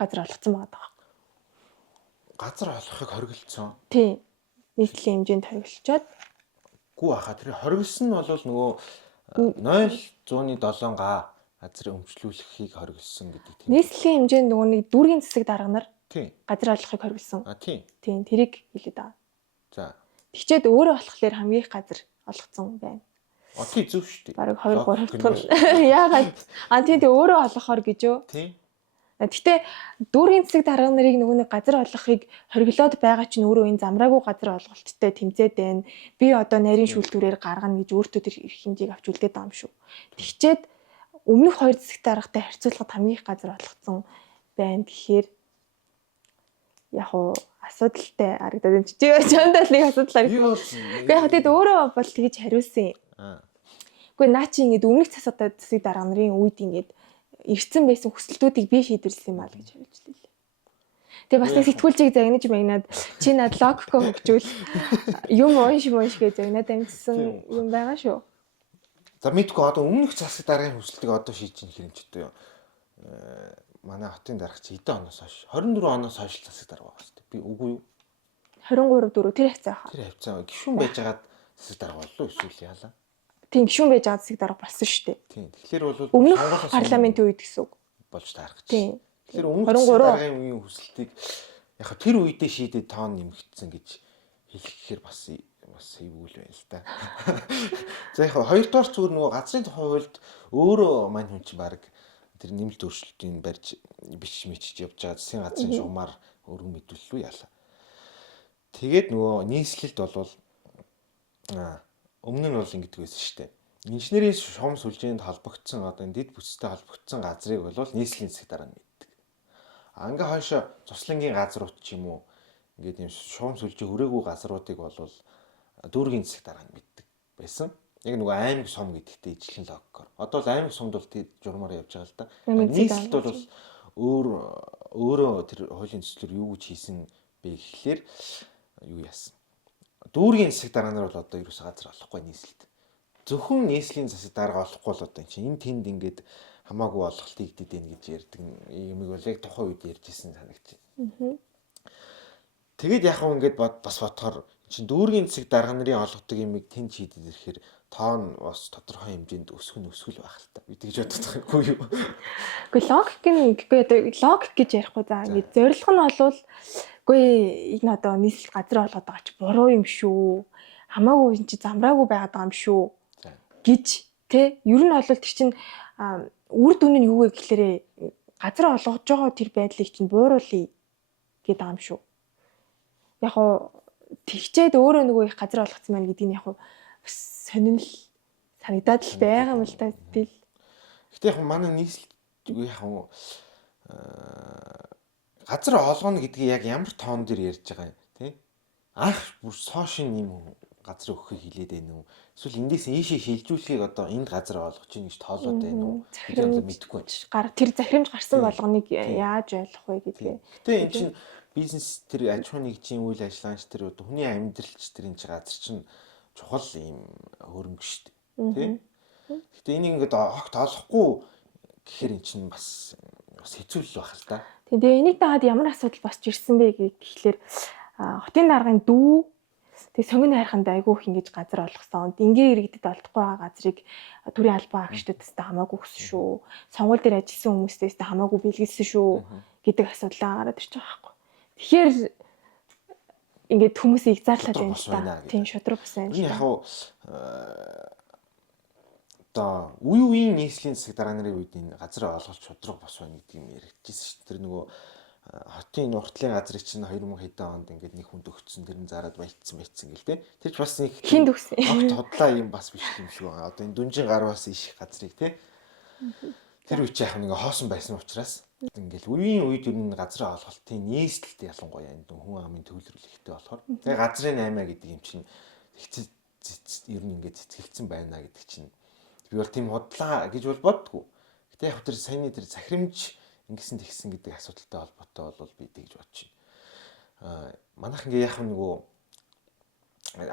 газар олгоцсон байгаа даа. Газар олгохыг хориглосон. Тийм. Нийслэлийн хэмжээнд хориглолцоод гүү хаа тэр хориглосон нь бол нөгөө 0.07 га газар өмчлүүлэхийг хориглосон гэдэг тийм. Нийслэлийн хэмжээнд нөгөө нэг дүүргийн засаг дарга нар тийм газар олгохыг хориглосон. Тийм. Тийм тэрийг хэлээд байгаа. За. Тэгчээд өөрөө болохоор хамгийн их газар олгоцсон байна. Тийм зөв шүү дээ. Бараг 2 3 дахь нь. Яагаад тийм өөрөө олгохоор гэж юу? Тийм. Гэтэ дүүргийн засаг дарга нарыг нөгөө нэг газар олгохыг хориглоод байгаа чинь өөрөө энэ замраагүй газар олголттой тэмцээд байна. Би одоо нарийн шүүлтүүрээр гаргана гэж өөртөө тэр эрх хэмжээг авч үлдээд байгаа юм шүү. Тэгчээд өмнөх 2 засаг даргатай харьцуулахад хамгийн их газар олгоцсон байна гэхээр яг уу асуудалтай харагдаад байна. Чи чамдаа л нэг асуудал харагдав. Гэхдээ яг тэгэд өөрөө бол тэгж хариулсан. Гэхдээ наа чи ингэдэг өмнөх засаг дарга нарын үед ингэдэг ирсэн байсан хүсэлтүүдийг би шийдвэрлсэн юм аа гэж хэлж лээ. Тэгээ бас нэг сэтгүүлчийг загнаж магнаад чи над логико хөгжүүл юм унш гэж загнаад амжсан юм байгаа шүү. За мэдгүй одоо өмнөх засаг даргын хүсэлтийг одоо шийдэж ийн хэрэг ч одоо манай хотын даргач хэдэн оноос хойш 24 оноос хойш засаг дарга байгаа шүү дээ. Би үгүй юу? 23 4 тэр хавцаа хаа. Тэр хавцаа гişүн байжгаад засаг дарга боллоо эсвэл яалаа? Тийм гişүн байжгаад засаг дарга болсон шүү дээ. Тийм. Тэгэхээр бол өмнөх парламентын үед гэсэн үг болж таарах гэж. Тийм. Тэгэхээр өмнөх засаг даргын үеийн хүсэлтийг яг тэр үедээ шийдээд тоон нэмэгдсэн гэж хэлэхээр бас эвгүй л байна л да. За яг хоёрдугаар зүгээр нөгөө газрын тухай хуульд өөрөө мань хүн чинь баг тэр нэмэлт өөрчлөлтийг барьж бичиж мичиж явж байгаа засгийн газрын шугамар өргөн мэдүүлэлгүй яалаа. Тэгээд нөгөө нийслэлд бол өмнө нь бол ингэдэг байсан шүү дээ. Инженерийн шугам сүлжээнд холбогдсон одоо энэ дэд бүтцтэй холбогдсон газрыг бол нийслэлийн засаг дарга нь мэддэг. Ингээ хойшоо цуслангийн газрууд ч юм уу ингээд юм шугам сүлжээ хүрээгүй газруудыг бол дүүргийн засаг дарга нь мэддэг байсан. Яг нөгөө аймаг сум гэдэгтэй ижлэн логикоор. Одоо л аймаг сумд бол тийм журмаар явж байгаа л да. Нийслэлд бол өөрөө тэр хуулийн төслөөр юу гэж хийсэн бэ гэхлээр юу яасан. Дүүргийн засаг дарга нар бол одоо ерөөсөө газар олохгүй нийслэлд. Зөвхөн нийслэлийн засаг дарга олохгүй бол одоо энэ тэнд ингээд хамаагүй олголт хийгдэд байна гэж ярьдаг юм бол яг тухайн үед ярьж исэн санагч. Тэгээд яг хөө ингээд бас бодохоор чин дүүргийн засаг дарга нарын олгодог юмыг тэнд хийдэд ирэхээр тоон бас тодорхой хэмжээнд өсгөл байх л та. Би тэгж боддог байхгүй юу? Гэхдээ логик гэж ярихгүй за ингээд зорилго нь болвол үгүй энэ одоо нийслэл газар олгоод байгаа чи буруу юм шүү. Хамаагүй энэ чи замраагүй байгаад байгаа юм шүү гэж тэ ер нь бол тэр чин үр дүн нь юу вэ гэхлээрэ газар олгож байгаа тэр байдлыг чинь бууруулъя гэдэг юм шүү. Яг хоо тэгчээд өөрөө нөгөө их газар олгоцсон байна гэдгийг яг хоо сонирхол санагдаад л байгаа юм л та тэгэл. Гэтэ яг манай нийслэл яг газар олгоно гэдгийг яг ямар тоон дээр ярьж байгаа юм тий? Анх бүр сошин юм газар өгөхийг хэлээд байна уу? Эсвэл эндээс ийшээ шилжүүлэхийг одоо энд газар олгож ийн гэж тоолоод байна уу? Захирамж мэдэхгүй байна. Тэр захирамж гарсан болгоныг яаж ойлгох вэ гэдгээ. Гэтэ энэ чинь бизнес тэр аж ахуйн нэгжийн үйл ажиллагаач тэр хүний амьдралч тэр энэ газар чинь чухал юм хөрөнгө шүү дээ. Тий? Гэтэ энийг ингээд огт олохгүй гэхээр эн чинь бас хэцүү л байх л да. Тэгээ энийг дагаад ямар асуудал босч ирсэн бэ гэхлээр хотын даргын дүү тэг сонгоны хайрханд айгүйх ингэж газар олгосон. Ингээ иргэдэд олдохгүй байгаа газрыг төрийн албан агчдад тест хамаагүй өгсөн шүү. Сонгуул дээр ажилласан хүмүүстээс тест хамаагүй бэлгэлсэн шүү гэдэг асуудлаа гараад ирж байгаа байхгүй. Тэгэхээр ингээд хүмүүсийг зарлаад байна л та. Тийм шудраг бас байна. Яг одоо үеийн нийслэлийн засаг дарга нарын үед энэ газар олголт шудраг бос байна гэдэг юм яригдчихсэн шүү дээ. Тэр нөгөө хотын уртлын газрыг чинь 2000 хэдэн онд ингээд нэг хүнд өгсөн тэр нь зараад баяцсан гэл те. Тэр ч бас нэг хинд өгсөн. Огт хотлаа юм бас биш юм шиг байгаа. Одоо энэ дүнжин гарваас иш газрыг те. Тэр үе чи яг нэг хоосон байсан учраас ингээл үеийн үед ер нь газрын олголтын нийслэлт ялангуяа энэ хүн амын төвлөрүүлэхтэй болохоор тэгээ газрын 8 гэдэг юм чинь ер нь ингээд цэцгэлцэн байна гэдэг чинь би бол тийм бодлаа гэж бол боддгоо. Гэтэ яг тэр саяны тэр захирамж ингэсэн тэгсэн гэдэг асуудалтай холбоотой бол би тэгж бодож байна. Манайх ингээ яг нөгөө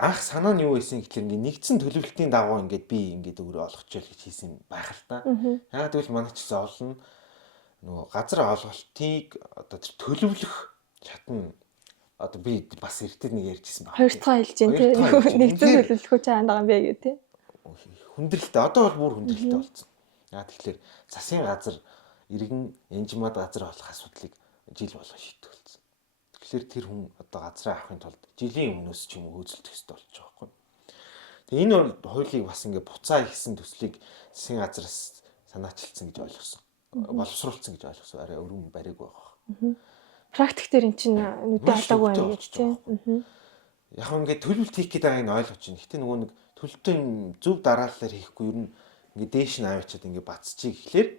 анх санаа нь юу байсан гэхэлэр ингээ нэгдсэн төлөвлөлтийн дагуу ингээд би ингээд өөрөө олгочихвол гэж хийсэн байх л та. Яагаад гэвэл манай ч гэсэн олон нөгөө газар олголтыг одоо тэр төлөвлөх шатн одоо би бас эртээ нэг ярьжсэн байна. Хоёр дахь хэлж дээ тий. Нэгдсэн төлөвлөхөө чаанд байгаа юм бэ гэх тий. Хүндрэлтэй одоо бол бүр хүндрэлтэй болсон. Яагаад тэгэхээр засгийн газар иргэн энжимад газар олох асуудлыг жил болгон шийдэх болсон. Тэгэхээр тэр хүн одоо газраа авахын тулд жилийн өмнөөс ч юм уу хөөцөлдөх хэрэгтэй болж байгаа байхгүй. Тэгээ энэ бол хуулийг бас ингээ буцаа хийсэн төслийг засгийн газраас санаачилсан гэж ойлгосон. Боловсруулсан гэж ойлгосон. Арай өргөн бариг байгаа. Практик дээр эн чинь нүдэ алдаагүй байна гэж тийм. Яг ингээ төлөвлөлт хийх гэдэг байгааг нь ойлгож байна. Гэтэ нөгөө нэг төлөлтөө зөв дараалалаар хийхгүй ер нь ингээ дээш нь аваачаад ингээ бацчих гэхлээр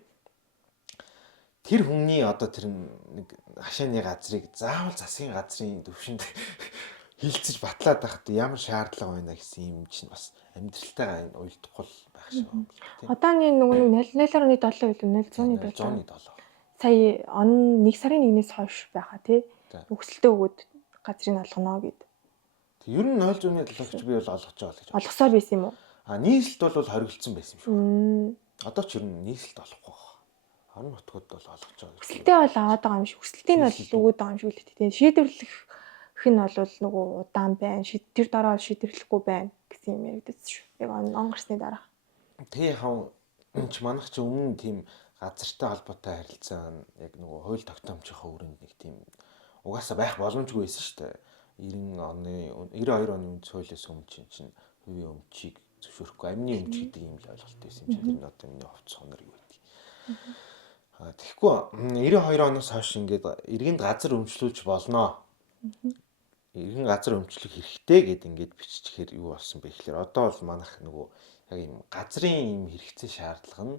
тэр хүмүүний одоо тэр нэг хашааны газрыг заавал засгийн газрын төвшөнд хилцэж батлаад байхад ямар шаардлага байна гэсэн юм чинь бас амьдралтайгаа уйлдахгүй байх шиг байна. Одоо нөгөө 0.7 0.7 сая он 1 сарын 1-ээс хойш байхаа тий. Өгсөлтөө өгөөд газрыг олгоно гэд. Ер нь 0.7 гэж би бол олгож байгаа л гэж. Олгосоор байсан юм уу? Нийслэлт бол хоригдсан байсан юм шүү. Одоо ч ер нь нийслэлт олохгүй байна. Орон нутгууд бол олгож байгаа. Өсөлтөө бол аваад байгаа юм шиг. Өсөлтийг нь бол өгөөд байгаа юм шиг л тийм. Шийдвэрлэх нь бол нөгөө удаан байна. Тэр дараа бол шийдвэрлэхгүй байна гэсэн юм яригдсан шүү. Яг он гарсны дараа. Тэг хав энэ ч манайх ч өмнө тийм газартай холбоотой харилцаа яг нөгөө хууль тогтоомжийнхаа өрөөнд нэг тийм угаасаа байх боломжгүй байсан шүү дээ. 92 оны үндс хуулиас өмнө чинь хувийн өмчийг зөвшөөрөхгүй амны өмч гэдэг юм л ойлголт байсан юм чинь тэр нь одоо миний хувьд сонор юу гэдэг. Тэгэхгүй 92 оноос хойш ингээд иргэнд газар өмчлүүлж болно. Иргэн газар өмчлөх хэрэгтэй гэд ингээд биччихээр юу болсон бэ гэхээр одоо бол манайх нөгөө яг юм газрын юм хэрэгцээ шаардлага нь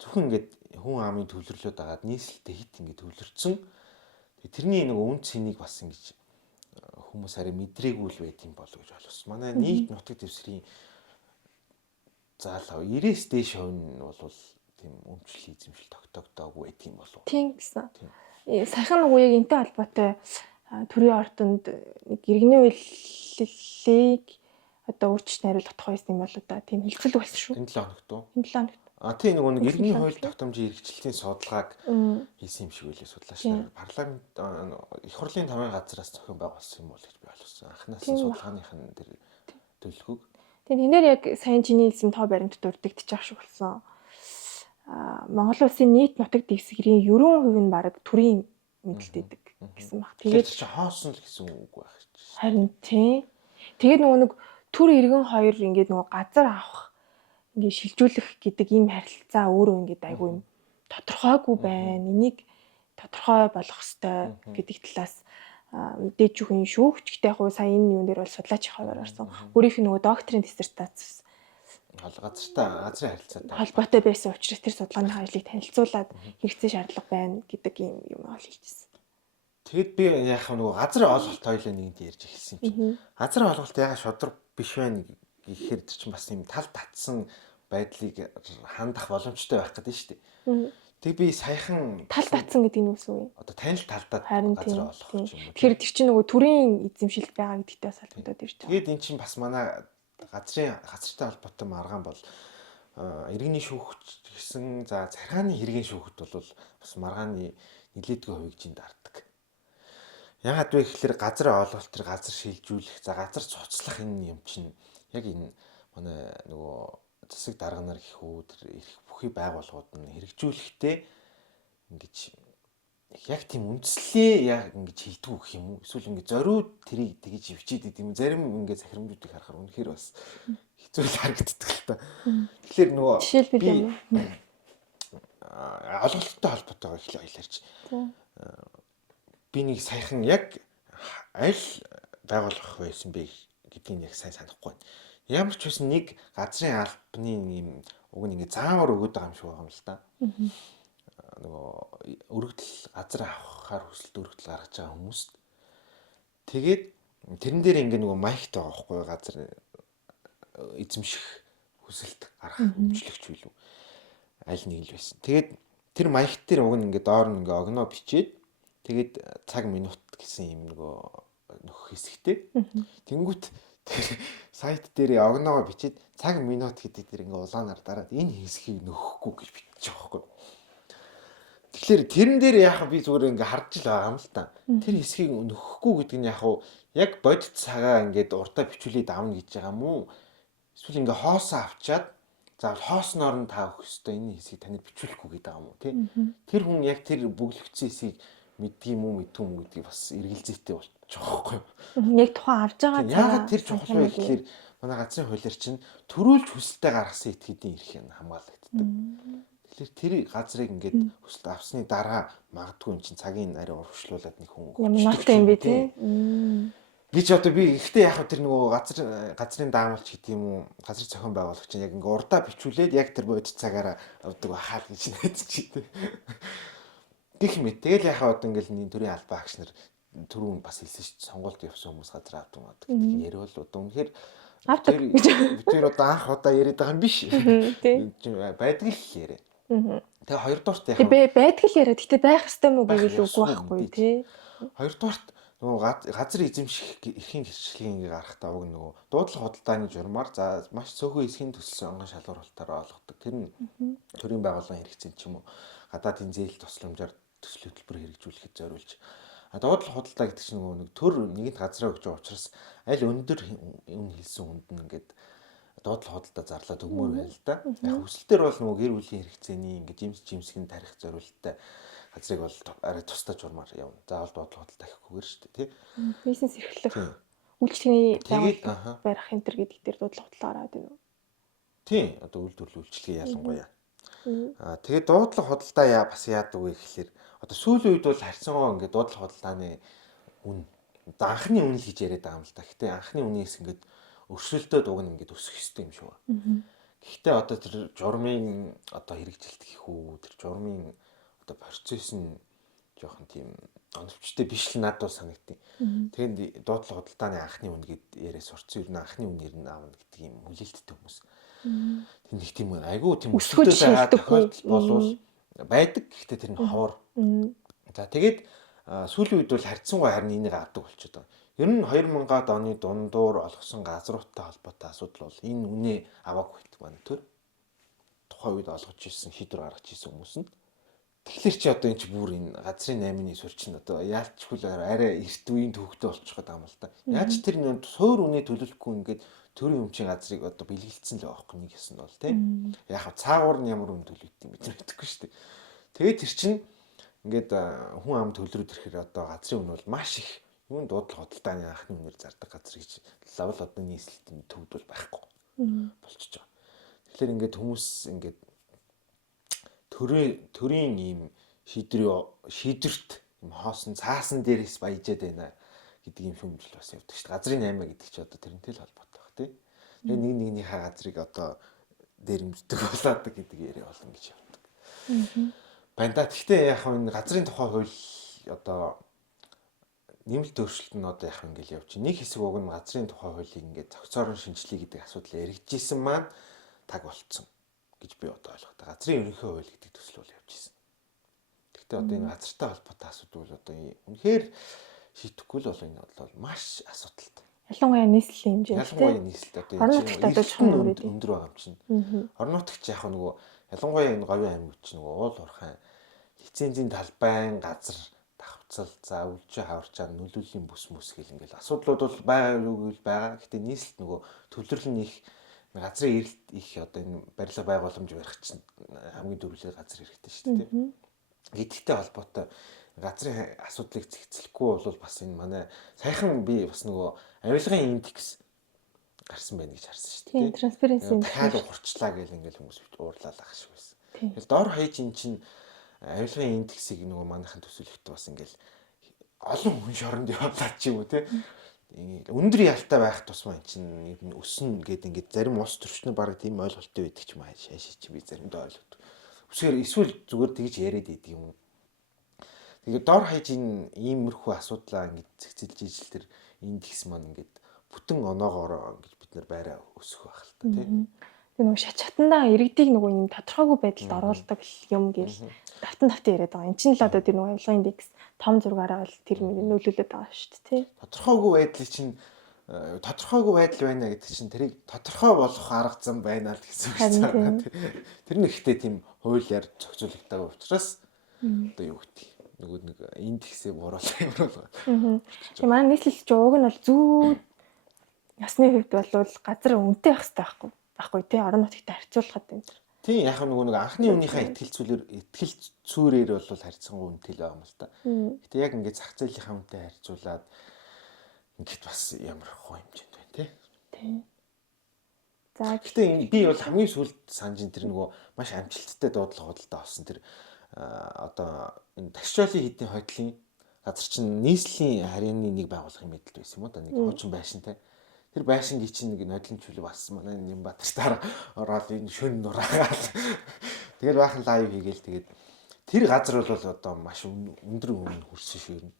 зөвхөн ингээд хүн амын төвлөрлөд агаад нийслэлтэй хит ингээд төвлөрсөн. Тэрний нэг үн цэнийг бас ингэж хүмүүс арай мэдрээгүй л байт юм болов гэж ойлгосон. Манай нийт нутаг дэвсгэрийн заалаа 90-с дээш хувь нь бол тийм өмчлөл эзэмшил тогтоогдоогүй байт юм болов. Тийм гэсэн. Саяхан нөгөө яг энтэй холбоотой төрийн ордонд нэг иргэний үйлчлэлийг одоо өөрчлөлт хариулах тухай байсан юм болоо да. Тийм хэлцэл байсан шүү. Энэ 7 хоногт уу? Энэ 7 хоногт. Тийм нөгөө нэг иргэний хууль тогтоомжийн хэрэгжилтийн судалгааг хийсэн юм шиг байлээ судлаач нар. Парламент их хурлын тамгын газраас зохион байгуулсан юм бол гэж би ойлгосон. Анхнаас нь судалгааныхын тэр төлөвлөгөөг. Тэгээ нэр яг сайн чиний хэлсэн тоо баримтд урддагдчих шиг болсон. Монгол улсын нийт нутаг дэвсгэрийн 90% нь бараг төрийн мэдлэлтэйдэг гэсэн баг. Тэгээд чи хоосон л гэсэн үг байх гэж. Харин тийм. Тэгээд нөгөө нэг төр иргэн хоёр ингээд нөгөө газар авах ингээд шилжүүлэх гэдэг ийм харилцаа өөрөө ингээд айгүй юм тодорхойгүй байна. Энийг тодорхой болгох ёстой гэдэг талаас мэдээж үгүй шүү. Гэхдээ яг сая энэ юун дээр бол судлаач хаваар орсон. Өөрийнх нь нөгөө докторийн диссертац газрын харилцаатай холбоотой байсан учраас тэр судалгааны ажлыг танилцуулаад хэрэгцээ шаардлага байна гэдэг юм ол хэлжсэн. Тэгэд би яг нөгөө газар олголт хоёлоо нэгэнт ярьж эхэлсэн юм чинь. Газар олголт яга шодрог биш байна гэхээр тэр чинь бас юм тал татсан байдлыг хандах боломжтой байх гэдэг нь шүү дээ. Тэг би саяхан тал татсан гэдэг нь юу вэ? Одоо танил талдаад газар олох юм. Тэгэхээр тэр чинь нөгөө төрийн эзэмшилд байгаа гэдэгтэй бас холбоотой ирж байгаа. Тэгээд эн чинь бас манай газартай холбоотой маргаан бол иргэний шүүгч гэсэн за захиргааны хэргийн шүүгт бол бас маргааны нэлээдгүй хувигжинд дарддаг. Яагаад вэ гэхээр газар олголт тэр газар шилжүүлэх за газар цуцлах энэ юм чинь яг энэ манай нөгөө засаг дарга нар гэх үү тэр эрх бүхий байгууллагууд нь хэрэгжүүлэхдээ ингэж яг тийм үндслээ яг ингэж хилдэг гэх юм уу эсвэл ингэ зориуд тэрийг тэгж өвчээд идэм зарим ингэ захирамжуудыг харахаар үнэхээр бас хэцүү л харагддаг л та. Тэгэхээр нөгөө жишээлбэл юм олголттой холбоотойгоо хэлээрч. Би нэг саяхан яг аль байгуулах байсан бэ гэдгийг яг сайн санахгүй байна. Ямар ч байсан нэг газрын албаны юм уг нь ингэ заамаар өгöd байгаа юм шиг байгаа юм л та. Нөгөө өргөдөл газар авахаар хүсэлт өргөдөл гаргаж байгаа хүмүүст тэгээд тэрэн дээр ингээ нөгөө маягтай байгаа байхгүй газар эзэмших хүсэлт гаргах өмчлөгч билүү аль нэг л байсан. Тэгээд тэр маягт дээр уг нь ингээ доор нь ингээ огноо бичээд тэгээд цаг минут гэсэн юм нөгөө нөхөх хэсэгтэй. Тэнгүүт тэр сайт дээр огноогоо бичээд цаг минут гэдэг дээр ингээ улаанаар дараад энэ хэсгийг нөхөхгүй гэж бичиж байгаа байхгүй. Тэгэхээр тэрэн дээр яг би зүгээр ингээ харж л байгаа юм л та. Тэр хэсгийг нөхөхгүй гэдэг нь яг бодит цагаа ингээд урдаа бичүүлээд авна гэж байгаа юм уу? Эсвэл ингээ хоосоо авчаад за хоосноор нь та өгөх ёстой энэ хэсгийг таныг бичүүлэхгүй гэдэг юм уу тий? Тэр хүн яг тэр бүглэгдсэн хэсгийг мэддэг юм уу мэдгүй юм уу гэдгийг бас эргэлзээтэй болчих жоохгүй юу? Яг тухайн авж байгаа яагаад тэр чухал вэ гэхээр манай газрын хуулиар чинь төрүүлж хүсэлтэд гаргасан этгээдийн эрх нь хамгаалагддаг. Тэгэхээр тэр газрыг ингээд хүсэлт авсны дараа магадгүй юм чинь цагийн арай урагшлуулад нэг хүн ямартай юм бэ тий? гэж одоо би ихтэй яг тэр нөгөө газрын даамалч гэдэг юм уу газар зохион байгуулагч чинь яг ингээ урдаа бичүүлээд яг тэр бодит цагаараа авдаг байхаа л гэж найдаж тий. Гэх мэт тэгэл яг одоо ингээл нэг төрийн албан агч нар түрүүн бас хэлсэн шүү дээ сонголт явсан хүмүүс газар авдаг гэдэг яриул одоо үнэхээр авдаг гэж бид тэр одоо анх удаа яриад байгаа юм биш байдаг л яриа. Тэгээ хоёрдуурт яг байдаг л яриа гэхдээ байх ёстой мүү гэвэл үгүй байхгүй тий. Хоёрдуурт нөгөө газар эзэмших эрхийн гэрчлэгийг ингээ гаргахтаа уг нөгөө дуудлага худалдааны журмаар за маш цөөхөн эсхийн төсөлсөн онгон шалгуурлалтаараа олгодог. Тэр нь төрийн байгууллагын хэрэгцээ ч юм уу гадаадын зээл тусламжаар төсөл хөтөлбөр хэрэгжүүлэхэд зориулж дуудлага худалдаа гэдэг чинь нөгөө нэг төр нэгэнт газраа өгч байгаа учраас аль өндөр үн хэлсэн хүнд нь ингээд дуудлага худалдаа зарлаад өгмөр байл л да. Яг хүсэлтээр бол нөгөө гэр бүлийн хэрэгцээний ингээд жимсгийн тарих зориулттай газрыг бол арай тусдаа журмаар явна. Заавал дуудлага худалдаа хийхгүйгээр шүү дээ, тий. Бизнес эрхлэх үйлчлэгийн байгууллага барих энэ төр гэдэг дээр дуудлага худалдаа гараад байна уу? Тий, одоо үйлдвэрлэл үйлчлэгээ ялангуяа. Тэгээд дуудлага худалдаа бас яадаг вэ гэхэлэр одоо сүүлийн үед бол харьцангуй ингээд дуудлага худалдааны үн анхны үн л гэж яриад байгаа юм л да. Гэтэ анхны үнээс ингээд өрсөлдөөд уг нь ингээд өсөх ёстой юм шиг байна. Гэхдээ одоо тэр журмын одоо хэрэгжилт гэх үү тэр журмын одоо процесс нь жоохон тийм оновчтой биш л надад санагдтыг. Тэгээд дуудлага худалдааны анхны үн гэд яриа сурцсан. Ер нь анхны үнээр нь аавна гэдэг юм хүлээлттэй хүмүүс. Тэг нэг тийм айгүй тийм өсөлтөд байгаа тохиолдол болвол байдаг. Гэхдээ тэр нь ховор. За тэгээд сүүлийн үед бол харьцангуй харин энийг авдаг болчиход байгаа. Ер нь 2000-аад оны дундуур олгосон газруудтай холбоотой асуудал бол энэ үнэ аваагүй байдаг байна төр. тухайн үед олгож ирсэн шийдвэр гаргаж ирсэн хүмүүс нь. Тэгэхээр чи одоо энэ чи бүр энэ газрын 8-ны суурь чинь одоо яалчгүй л арай эрт үеийн төвхтэй болчих гээд байгаа юм л да. Яаж тэр нэг суур үнэ төлөвлөхгүй ингээд төрийн өмчийн газрыг одоо бэлгэлцсэн л байгаа юм нэг юм бол тийм. Яг цаагуур нь ямар үн төлөвлөд юм бид мэдэхгүй шүү дээ. Тэгээд тэр чинь ингээд хүн ам төлрөөд ирэхээр одоо газрын үн бол маш их юун дуудлага хөдөлтааны анхны үнээр зардаг газар гэж лавл одоо нийслэлтийн төвд бол байхгүй болчихж байгаа. Тэгэхээр ингээд хүмүүс ингээд төрийн ийм шийдвэрт юм хоосон цаасан дээрээс баяжаад байна гэдэг юм шүүмжил бас явдаг шүү дээ. Газрын 8 гэдэг чи одоо тэрнтэй л холбоотой баг тий. Тэгээ нэг нэгнийхээ газрыг одоо дээрэмждэг болоод гэдэг яриа болно гэж явдаг. Банда гэхдээ яг энэ газрын тухай хууль одоо нэмэлт өөрчлөлт нь одоо яг ингээл явж байна. Нэг хэсэг уг нь газрын тухай хуулийг ингээд зохицоорон шинжилгээ гэдэг асуудал яригдчихсэн маань таг болцсон гэж би одоо ойлгоод байгаа. Газрын ерөнхий хууль гэдэг төсөл бол явж ирсэн. Гэхдээ одоо энэ газартай холбоотой асуудал бол одоо үнэхээр шийдэхгүй л бол энэ бол маш асуудалтай. Ялангуяа нийслэлийн хэмжээ. Ялангуяа нийслэлд одоо орон нутагт одоо чухал өндөр байгаа юм чинь. Орон нутагт яг нөгөө ялангуяа энэ говийн аймагт чинь нөгөө уул уурхай лицензийн талбайн газар давхцал за үлжээ хаварчаа нөлөөллийн бүс мөс гэл ингээл асуудлууд бол байгаа юу гэвэл байгаа. Гэхдээ нийслэлд нөгөө төвлөрөл нь их газрын эрэлт их одоо энэ барилга байгууламж барих чинь хамгийн дөрвөлээ газар хэрэгтэй шүү дээ. Гэдэгтэй холбоотой газрын асуудлыг зэгцлэхгүй бол бас энэ манай саяхан би бас нөгөө авилгын индекс гарсан байна гэж харсан шүү дээ. Тийм, transparency дахиад хурцлаа гэл ингээл хүмүүс уурлалах шиг байсан. Тэгэл доор хаяж эн чинь авилгын индексийг нөгөө манайхан төсөөлөхдөө бас ингээл олон хүн шоронд явуулаад ч юм уу те өндөр ялтай байх тусмаа эн чинь өснө гэдэг ингээд зарим ус төрчнөө баг тийм ойлголттой байдаг ч маа шаашаа чи би заримдаа ойлгодог. Эсвэл зүгээр тэгж яриад идэг юм. Тэгээд доор хаяж энэ иймэрхүү асуудлаа ингээд зэгцэлж ижил тэр индекс маань ингээд бүтэн оноогоор ингэж бид нэр байраа өсөх байх л та тийм. Тэр нөгөө шат чатандаа иргэдийг нөгөө юм тодорхойгүй байдалд оруулдаг юм гээл давтан яриад байгаа. Энд чинь л одоо тэр нөгөө авилгын индекс том зургаараа бол тэр нөлөөлөд байгаа шүү дээ тий. Тодорхойгүй байдлыг чинь тодорхойгүй байдал байна гэдэг чинь тэрийг тодорхой болгох арга зам байна л гэсэн үг байна тий. Тэр нь ихтэй тийм хуулиар зохицуулагдаагүй учраас одоо юу гэдэг нөгөө нэг индексээ буруулах. Тийм манай нийслэлч уг нь бол зүү ясны хувьд бол газар үнэтэй байх хэрэгтэй байхгүй тий орон нутгтай харьцуулахад энэ. Тийм яг нөгөө нэг анхны үнийхээ итгэл цүүрээр бол харьцангуй үнэтэй л байгаа юм л та. Гэтэ яг ингээд зах зээлийнхаа үнэтэй харьцуулаад ингээд бас ямар хөө хэмжээнд байна тий. Тийм. За гэтэ би бол хамгийн сүүлд санаж тэр нөгөө маш амжилттай дуудлага худалдаа авсан тэр одоо энэ ташчолын хэдийн хойдлын газар чинь нийслэлийн харьяаны нэг байгууллагын мэдэлд байсан юм уу да нэг хуучин байшинтай. Тэр байшингийн чинь нэг нодлон чөлөө бассан манай Нямбатартаар ороод энэ шөн нураагаад тэгэл баахан лайв хийгээл тэгээд тэр газар бол одоо маш өндөр өмнө хүрсэн шүү юм.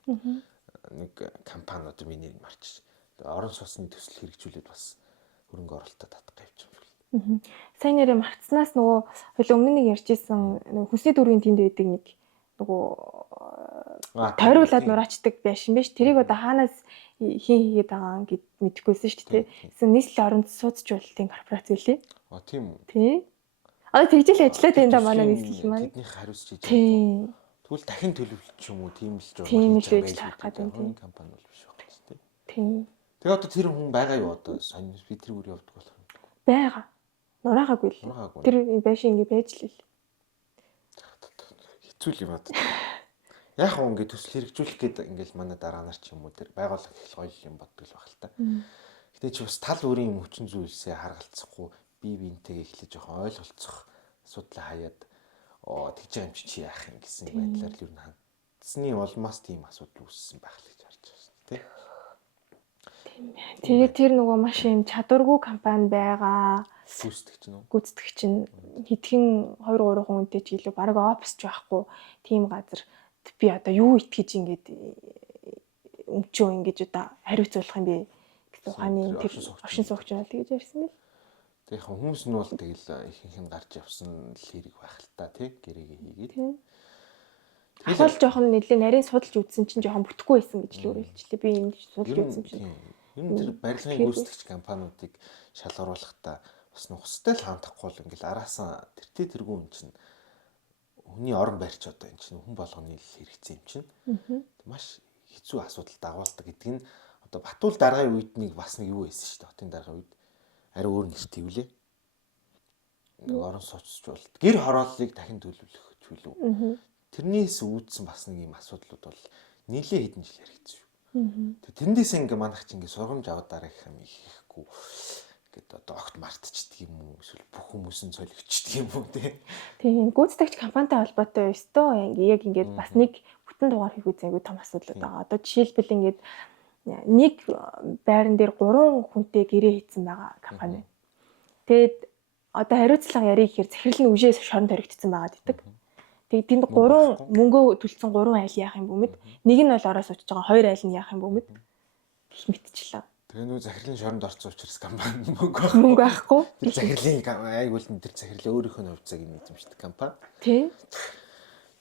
Нэг компани одоо миний марч орон сууцны төсөл хэрэгжүүлээд бас хөрөнгө оруулалтад татах явж байгаа юм. Сайн нэрээ марцснаас нөгөө хөл өмнө нэг ярьжсэн хүсний дөрвийн тэнд байдаг нэг нөгөө тойруулаад нураачдаг байшин биш. Тэрийг одоо хаанаас хийгээд байгаа гэд мэдэхгүйсэн шүү дээ. Эсвэл нийслэлийн оронд суудчлалтын корпорац үлээ. Тийм үү. Тий. Одоо тэгжэл ажиллаад энэ да манай нийслэл маань. Тэднийх хариуцж хийж байгаа. Тэгвэл дахин төлөвлөлт ч юм уу тийм л жоо. Тийм л байж харах гэдэг тийм компани бол биш байх тийм. Тийм. Тэгээ одоо тэр хүн байгаа юу одоо сонь би тэр үр явдаг болох юм. Бага. Нураагаагүй л. Тэр байшин ингэ байж л. Хэцүү юм аа. Яг хөө ингэ төсөл хэрэгжүүлэх гээд ингээл манай дараа нар ч юм уу тэр байгууллага их гоё юм боддог л байх л та. Гэтэ чи бас тал бүрийн юм хүчин зүйлсээ харгалцахгүй бие биентэйгээ эхлэж жоохон ойлголцох асуудлаа хаяад тэгж байгаа юм чи яах юм гэсэн байдлаар л юу н хандсны улмаас тийм асуудал үүссэн байх л гэж харж байна шүү дээ. Тэгээд тэр нөгөө маш юм чадваргүй компани байгаа. Гүйцэтгэгч нь хэдхэн 2-3 хүнтэй ч илүү баг офис ч байхгүй тийм газар би одоо юу итгэж ингэж өмчөө ингэж одоо хариуцуулах юм бэ гэсэн ухааны тэр оршин суугч нь тэгж ярьсан бэл. Тэгээ хүмүүс нь бол тэгэл ихэнх нь гарч явсан л хэрэг байх л та тий гэрээгээ хийгээд. Ахвал жоохон нэлээ нарийн судалж үзсэн чинь жоохон бүтэхгүй байсан гэж л өөрөлдчихлээ. Би энэ судалж үзсэн чинь. Ер нь тэр барилгын гүйцэтгэгч компаниудыг шалгаруулахдаа бас нухастай л хандахгүй л ингээл араасаа тэргүүн юм чинь хүний орон барьч одоо энэ чинь хүн болгоны хэрэгцээ юм чинь. Маш хэцүү асуудал дагуулдаг гэдэг нь одоо Батуул даргын үед нэг бас нэг юу байсан шүү дээ. Хотын даргын үед арай өөр нэртэй үлээ. Нэг орон сууцч бол гэр хорооллыг дахин төлөвлөх ч үлээ. Тэрнээс үүдсэн бас нэг юм асуудлууд бол нийлээ хэдэн жил яригдсан шүү. Тэндээс ингээ манайх чинь ингээ сургамж аваад дараа их юм ихэхгүй гэдэг одоо огт мартчихдаг юм уу эсвэл бүх хүмүүс нь солигчдаг юм уу тийм гүйцэтгэгч компанитай холбоотой өстөө яг ингээд бас нэг бүтэн дугаар хийх үзэнгүү том асуудал байгаа. Одоо жишээлбэл ингээд нэг байран дээр 3 хүнтэй гэрээ хийцэн байгаа компани. Тэгэд одоо хариуцлага ярих гэхээр захирал нь үжээс шоронд хоригдсан байгаа гэдэг. Тэгээд тэнд 3 мөнгөө төлсөн 3 айл яах юм бөмбөд нэг нь бол ороо сууж байгаа 2 айл нь яах юм бөмбөд гэх мэтчлээ. Тэгээ нүү захирлын шоронд орсон учраас компани мөнгө байхгүй. Тэр захирлын айгуул нь тэр захирлын өөрийнх нь хувьцааг нь эзэмшдэг компани.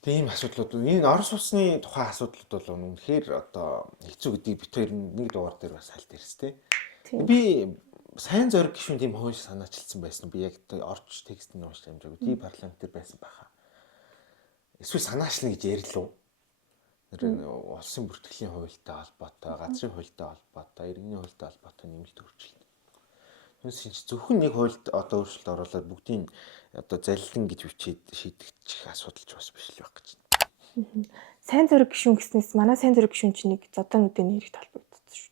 Тийм асуудлууд энэ Орос улсны тухайн асуудлууд бол үнэхээр одоо хэцүү гэдгийг бид хоёр нэг дугаар дээр бас хальт ирсэн тийм. Би сайн зориг гişүн тийм хойш санаачилсан байсан. Би яг орч текст нь уншиж амжаагүй. Die парламент дээр байсан баха. Эсвэл санаачлна гэж ярилуу. Улсын бүртгэлийн хуультай холбоотой, газрын хуультай холбоотой, иргэний хуультай холбоотой нэмэлт өөрчлөлт. Түүнээс чинь зөвхөн нэг хуульд одоо өөрчлөлт оруулаад бүгдийг одоо залилан гэж бичээд шийдэгдэх асуудал ч бас биш л байх гэж байна. Сайн зориг гişүн гэснээс манай сайн зориг гişүн чинь нэг зодоонуудын нэрийг толбогдсон шүү.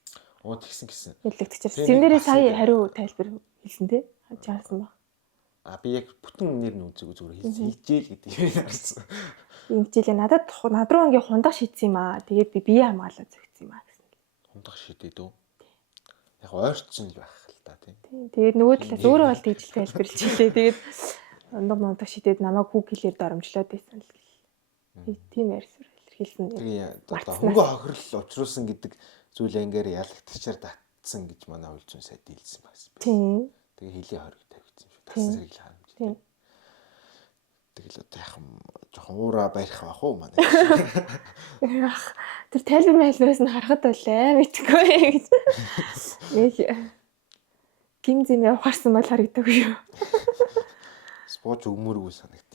Тэгсэн. Яллагчаар. Тэрнэрээ сая хариу тайлбар хэлсэн тий. Хаажсан баг. Би яг бүтэн нэр нь үзег зүгээр хэлжээл гэдгийг харсан. Ингэжээ над руу ингээ хундах шийдсэн юм аа. Тэгээд би бие хамгаалаад зөгцсөн юм аа гэсэн. Хундах шийдээд үү? Яг ойрцсон л байх л та тийм. Тэгээд нөгөө талаас өөрөө бол тэгж тайлбарлаж хэлээ. Тэгээд ундах шийдээд намайг хүүг хэлээр доромжлоод байсан л гэл. Тийм ярьсаар илэрхийлсэн. Одоо хөнгө хохирол учруулсан гэдэг зүйл ангиар ялагдчихаар татсан гэж манай хөл зүүн сайд дийлсэн байсан. Тийм. Тэгээ хилийн хориг тавигдсан шүү. Тасан зэрэг л харамж. Тийм. Тэгэл одоо яхам жоохон уура барих бах уу манай. Тэр тайлбар мэлнээс нь харахад байлаа мэдгүй гэж. Нэг гим зэм явахарсан бол харагдаагүй шүү. Спооч өгмөргүй санагд.